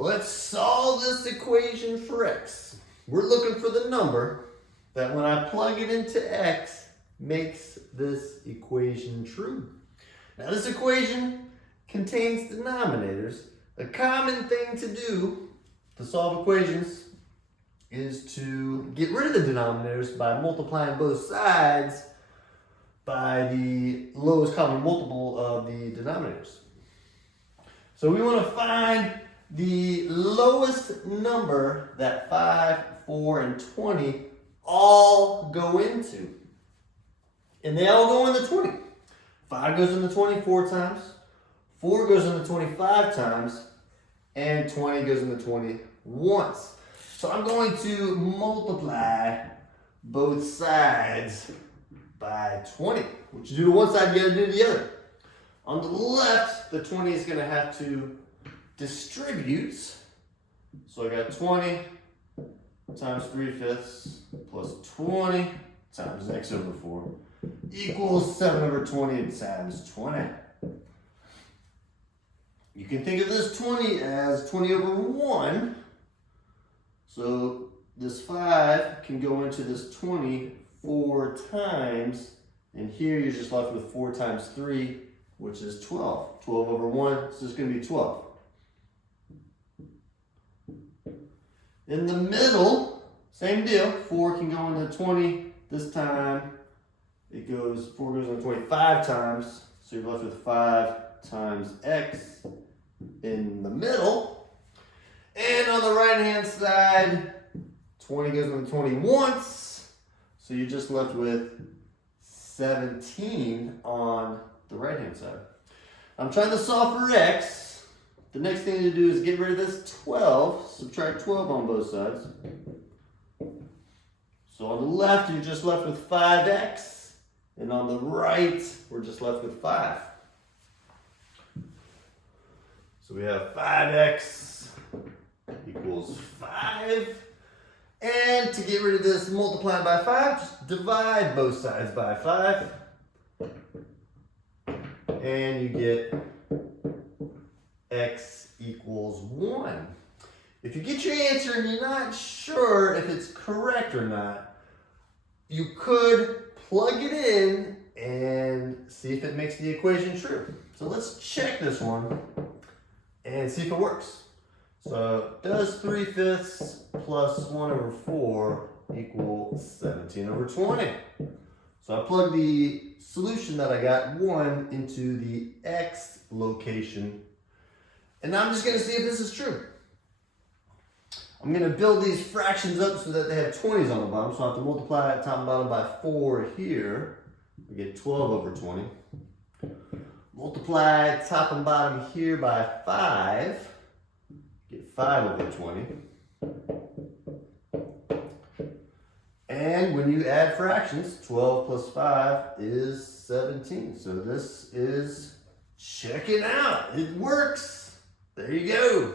Let's solve this equation for x. We're looking for the number that when I plug it into x makes this equation true. Now this equation contains denominators. A common thing to do to solve equations is to get rid of the denominators by multiplying both sides by the lowest common multiple of the denominators. So we want to find the lowest number that 5, 4, and 20 all go into. And they all go into 20. 5 goes into 20 4 times, 4 goes into 25 times, and 20 goes into 20 once. So I'm going to multiply both sides by 20. What you do to one side, you gotta do to the other. On the left, the 20 is gonna have to distribute. So I got 20 times 3/5 plus 20 times x over 4 equals 7 over 20 times 20. You can think of this 20 as 20 over 1. So this 5 can go into this 20 4 times, and here you're just left with 4 times 3, which is 12. 12 over 1, so it's going to be 12. In the middle, same deal. 4 can go into 20. This time, 4 goes into 25 times, so you're left with 5 times x in the middle. And on the right-hand side, 20 goes into 20 once, so you're just left with 17 on the right-hand side. I'm trying to solve for x. The next thing to do is get rid of this 12. Subtract 12 on both sides. So on the left, you're just left with 5x. And on the right, we're just left with 5. So we have 5x equals 5. And to get rid of this multiply by 5, just divide both sides by 5. And you get x equals 1. If you get your answer and you're not sure if it's correct or not, you could plug it in and see if it makes the equation true. So let's check this one and see if it works. So does 3/5 plus 1 over 4 equal 17 over 20? So I plug the solution that I got, 1, into the x location. And now I'm just going to see if this is true. I'm going to build these fractions up so that they have 20s on the bottom. So I have to multiply top and bottom by 4 here. I get 12 over 20. Multiply top and bottom here by 5. Get 5 over 20. And when you add fractions, 12 plus 5 is 17. So this is checking out. It works. There you go.